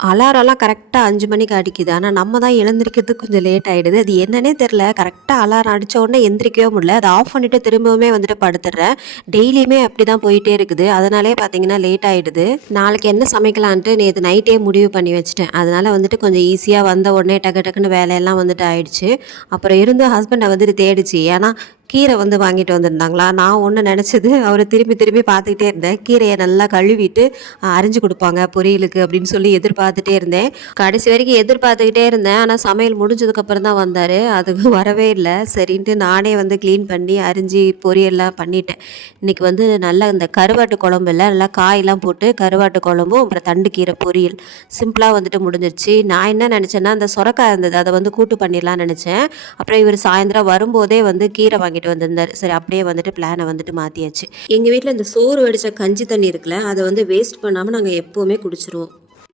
அலாரம்லாம் கரெக்ட்டா 5 மணிக்கு அடிக்குது. ஆனா, நம்ம தான் எழுந்திரிக்கிறதுக்கு கொஞ்சம் லேட் ஆயிடுது. அது என்னன்னே தெரியல. கரெக்ட்டா அலாரம் அடிச்ச உடனே எந்திரிக்கவே முடியல. அத ஆஃப் பண்ணிட்டு திரும்பவுமே வந்துட்டு படுத்துடுறேன். டெய்லியுமே அப்படிதான் போயிட்டே இருக்குது. அதனாலயே பார்த்தீங்கன்னா லேட் ஆயிடுது. நாளைக்கு என்ன சமைக்கலான்ட்டு நேத்து நைட்டே முடிவு பண்ணி வச்சுட்டேன். அதனால வந்துட்டு கொஞ்சம் ஈஸியா வந்த உடனே டக்கு டக்குன்னு வேலையெல்லாம் வந்துட்டு ஆயிடுச்சு. அப்புறம் இருந்து ஹஸ்பண்ட வந்துட்டு தேடுச்சு. ஏன்னா, கீரை வந்து வாங்கிட்டு வந்திருந்தாங்களா, நான் ஒண்ணு நெனச்சது அவர திரும்பி திரும்பி பார்த்துக்கிட்டே இருந்தேன். கீரைய நல்லா கழுவிட்டு அரிஞ்சு குடுப்பாங்க பொரியலுக்கு அப்படின்னு சொல்லி எதிர்பார்த்துட்டே இருந்தேன். கடைசி வரைக்கும் எதிர்பார்த்துக்கிட்டே இருந்தேன். ஆனா சமையல் முடிஞ்சதுக்கப்புறம் தான் வந்தாரு. அது வரவே இல்ல. சரின்ட்டு நானே வந்து கிளீன் பண்ணி அரிஞ்சு பொரியல்லாம் பண்ணிட்டேன். இன்னைக்கு வந்து நல்லா இந்த கருவாட்டு குழம்புல நல்லா காயெல்லாம் போட்டு கருவாட்டு குழம்பும், அப்புறம் தண்டு கீரை பொரியல் சிம்பிளா வந்துட்டு முடிஞ்சிருச்சு. நான் என்ன நெனச்சேன்னா, அந்த சொரக்காய் இருந்தது அத வந்து கூட்டு பண்ணிடலாம்னு நெனச்சேன். அப்புறம் இவரு சாயந்தரம் வரும்போதே வந்து கீரை வாங்கிட்டு வந்திருந்தாரு. சரி அப்படியே வந்துட்டு பிளான வந்துட்டு மாத்தியாச்சு. எங்க வீட்ல இந்த சோறு வடிச்ச கஞ்சி தண்ணி இருக்குல்ல, அத வந்து வேஸ்ட் பண்ணாம நாங்க எப்பவுமே குடிச்சிருவோம்.